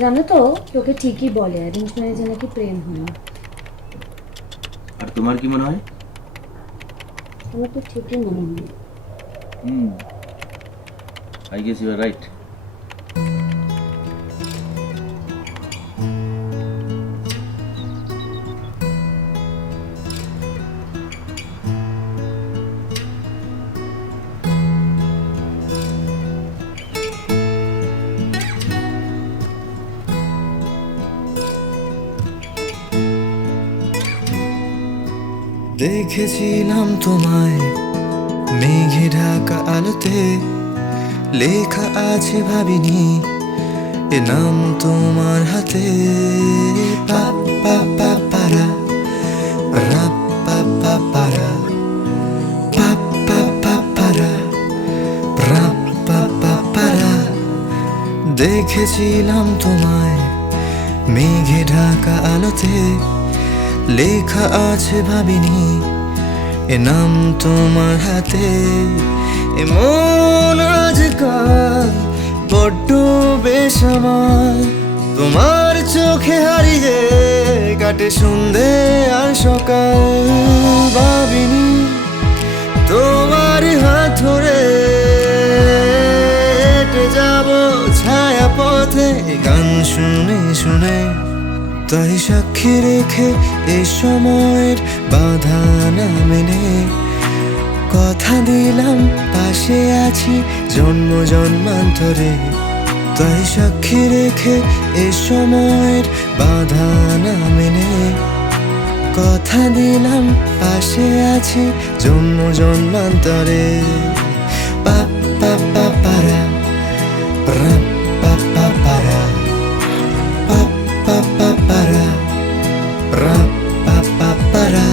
জানো তো, লোকে ঠিকই বলে অ্যারেঞ্জ ম্যারেজে নাকি প্রেম হয় না। আর তোমার কি মনে হয়? আমার তো ঠিকই মনে হয়। Hmm, I guess you are right. দেখেছিলাম তোমায় মেঘে ঢাকা আলোতে, লেখা আছে ভাবিনি এ নাম তোমার হাতে। পা পা পা পারা, রা পা পা পারা, পা পা পা পারা, রা পা পা পারা। দেখেছিলাম তোমায় মেঘে ঢাকা আলোতে, লেখা আছে ভাবিনি এ নাম তোমার হাতে। এমন আজকাল বড্ড বেসামাল, তোমার চোখে হারিয়ে কাটে সন্ধে আর সকাল। ভাবিনি তোমার হাত ধরে হেঁটে যাব ছায়া পথে, গান শুনে শুনে। তাই সাক্ষী রেখে এ সময়ের বাধা না মেনে কথা দিলাম পাশে আছি জন্ম জন্মান্তরে। তাই সাক্ষী রেখে এ সময়ের বাধা না মেনে কথা দিলাম পাশে আছি জন্ম জন্মান্তরে। পা পা পা পারা, রা পা পা পারা, পা পা পা পারা, রা পা পা পারা।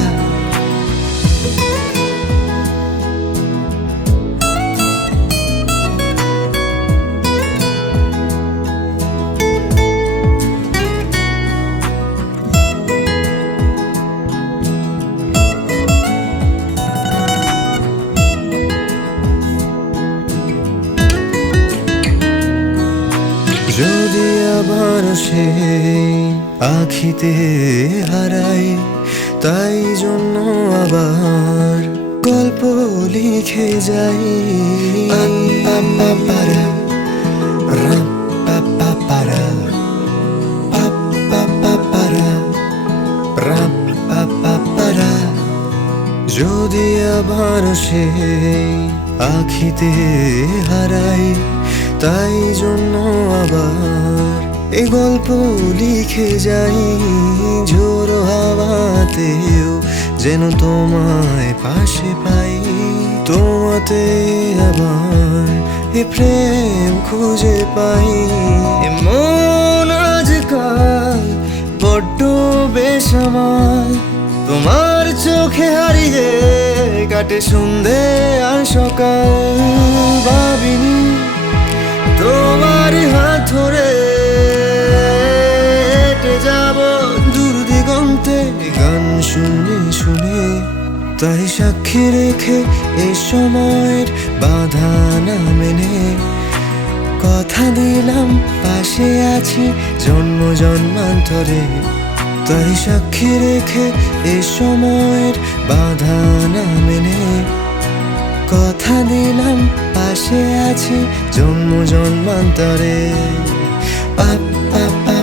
যদি আবার সে আখিতে হারাই, তাই জন্য আবার গল্প লিখে যাই। পা পা পারা, রা পা পা পারা, পা পা পা পারা, রা পা পা পারা। যদি আবার সে আখিতে হারাই, তাই জন্য আবার এ গল্প লিখে যাই। ঝোড়ো হাওয়াতেও যেন তোমায় পাশে পাই, তোমাতে আবার এ প্রেম খুঁজে পাই। এমন আজকাল বড্ড বেসামাল, তোমার চোখে হারিয়ে কাটে সন্ধে আর সকাল। ভাবিনি তোমার হাত ধরে হেঁটে যাব দূর দিগন্তে, গান শুনে শুনে। তাই সাক্ষী রেখে এ সময়ের বাধা না মেনে কথা দিলাম পাশে আছি জন্ম জন্মান্তরে। তাই সাক্ষী রেখে এ সময়ের বাধা না মেনে কথা দিলাম পাশে আছি জন্ম জন্মান্তরে। পা পা পা